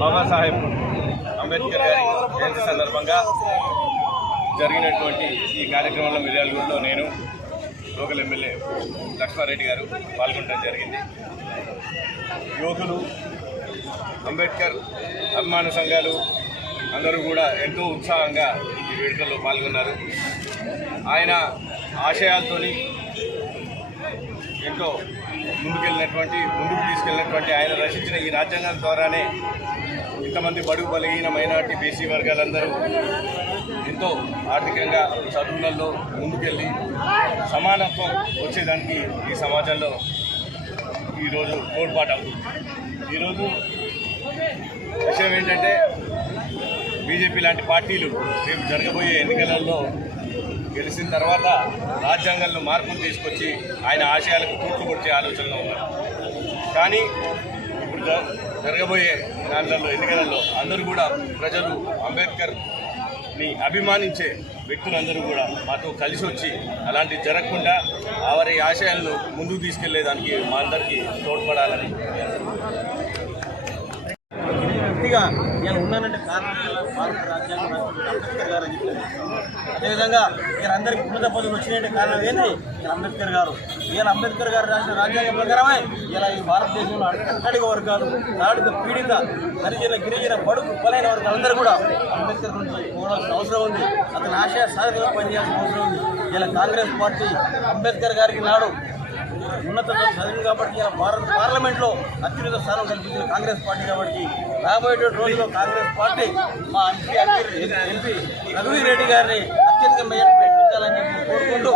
బాబాసాహెబ్ అంబేద్కర్ గారి జయంతి సందర్భంగా జరిగినటువంటి ఈ కార్యక్రమంలో మిర్యాలగూడలో నేను లోకల్ ఎమ్మెల్యే లక్ష్మారెడ్డి గారు పాల్గొనడం జరిగింది. యువకులు, అంబేద్కర్ అభిమాన సంఘాలు అందరూ కూడా ఎంతో ఉత్సాహంగా ఈ వేడుకల్లో పాల్గొన్నారు. ఆయన ఆశయాలతోని ఎంతో ముందుకు తీసుకెళ్ళినటువంటి ఆయన రచించిన ఈ రాజ్యాంగం ద్వారానే ఇంతమంది బడుగు బలహీన మైనార్టీ బీసీ వర్గాలందరూ ఎంతో ఆర్థికంగా చదువులలో ముందుకెళ్ళి సమానత్వం వచ్చేదానికి ఈ సమాజంలో ఈరోజు తోడ్పాటు అవుతుంది. ఈరోజు విషయం ఏంటంటే బీజేపీ లాంటి పార్టీలు రేపు జరగబోయే ఎన్నికలలో గెలిచిన తర్వాత రాజ్యాంగంలో మార్పులు తీసుకొచ్చి ఆయన ఆశయాలకు తూట్లు కొట్టే ఆలోచనలో ఉన్నారు. కానీ ఇప్పుడు జరగబోయే దాంట్లో ఎన్నికలలో అందరూ కూడా ప్రజలు అంబేద్కర్ని అభిమానించే వ్యక్తులందరూ కూడా మాతో కలిసి వచ్చి అలాంటివి జరగకుండా వారి ఆశయాలను ముందుకు తీసుకెళ్లేదానికి మా అందరికీ తోడ్పడాలని వ్యక్తిగా నేను ఉన్నానంటే కారణం భారత రాజ్యాంగం అంబేద్కర్ గారు అని చెప్పారు. అదేవిధంగా ఈయన అందరికీ ఉన్నత పదవులు వచ్చినట్టు కారణం ఏంటి? ఈయన అంబేద్కర్ గారు. ఈయన అంబేద్కర్ గారు రాసిన రాజ్యాంగం ప్రకారమే ఇలా ఈ భారతదేశంలో అట్టడిగ వర్గాలు, నాడుక పీడిత, హరిజన, గిరిజన, బడుగు, బలైన వర్గాలందరూ కూడా అంబేద్కర్ గురించి పోవాల్సిన అవసరం ఉంది. అతని ఆశయ సాధనలో పనిచేయాల్సిన అవసరం ఉంది. ఇలా కాంగ్రెస్ పార్టీ అంబేద్కర్ గారికి నాడు ఉన్నత చదివింది కాబట్టి ఇలా పార్లమెంట్లో అత్యున్నత స్థానం కల్పించిన కాంగ్రెస్ పార్టీ కాబట్టి రాబోయే రోజుల్లో కాంగ్రెస్ పార్టీ మా ఎంపీ రఘువీర్ రెడ్డి గారిని అత్యధిక మెజార్టీ పెట్టించాలని చెప్పి కోరుకుంటూ